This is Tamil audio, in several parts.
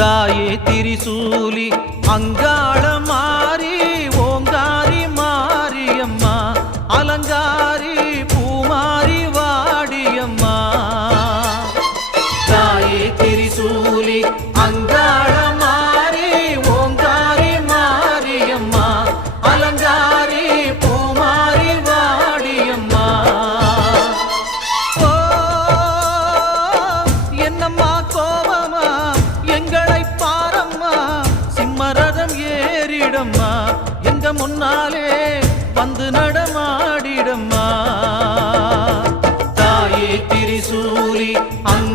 ತಾಯೇ ತಿರಿಸೂಲಿ ಅಂಗಾ எங்க முன்னாலே வந்து நடமாடிடம்மா. தாயே திரிசூலி அங்க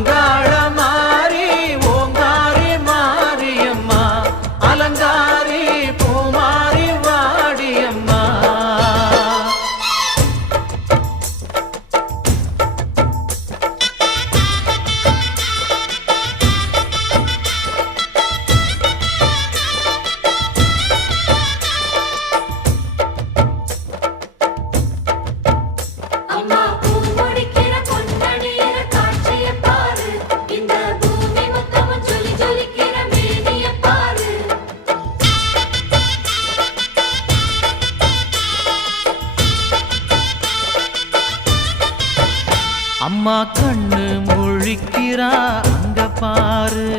அம்மா கண்ணு முழிக்கிறா அங்க பாரு.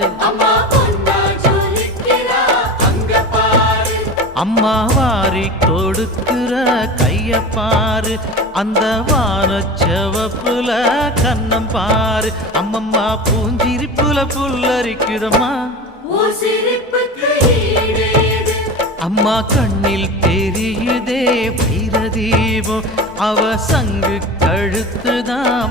அம்மா வாரி கொடுக்கிற கைய பாரு. அந்த வான செவப்புல கண்ணம் பாரு. அம்மம்மா பூஞ்சிரிப்புல புல்லரிக்குதம்மா அம்மா கண்ணில் தெரியுதே வீரதீபம். அவ சங்கு கழுத்துதான்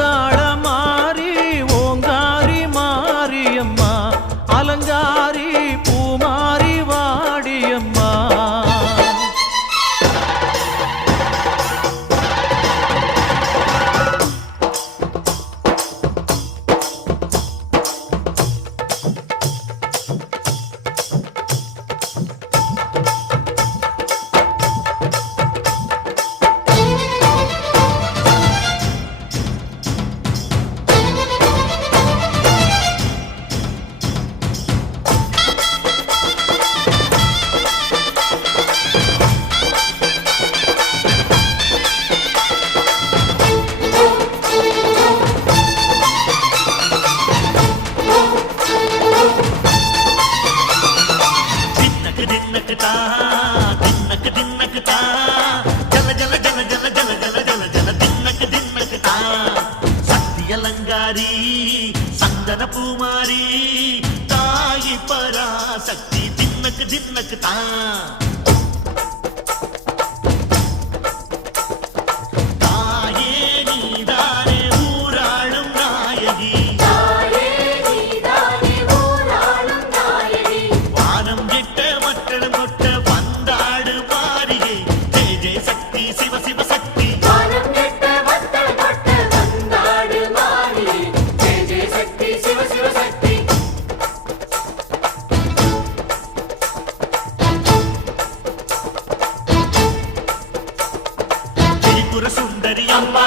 సుందరి సందన కుమారి తాయి పరాశక్తి దిన్నకు దిన్నకు తా. சுந்தரி அம்மா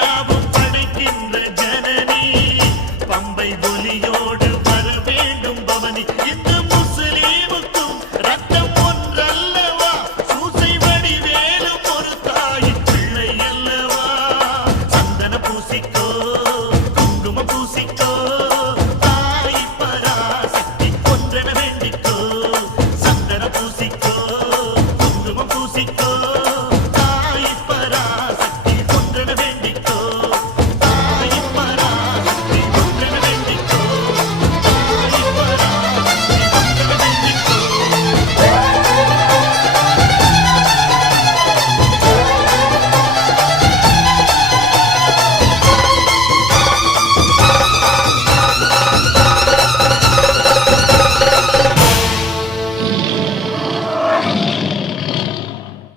Yeah.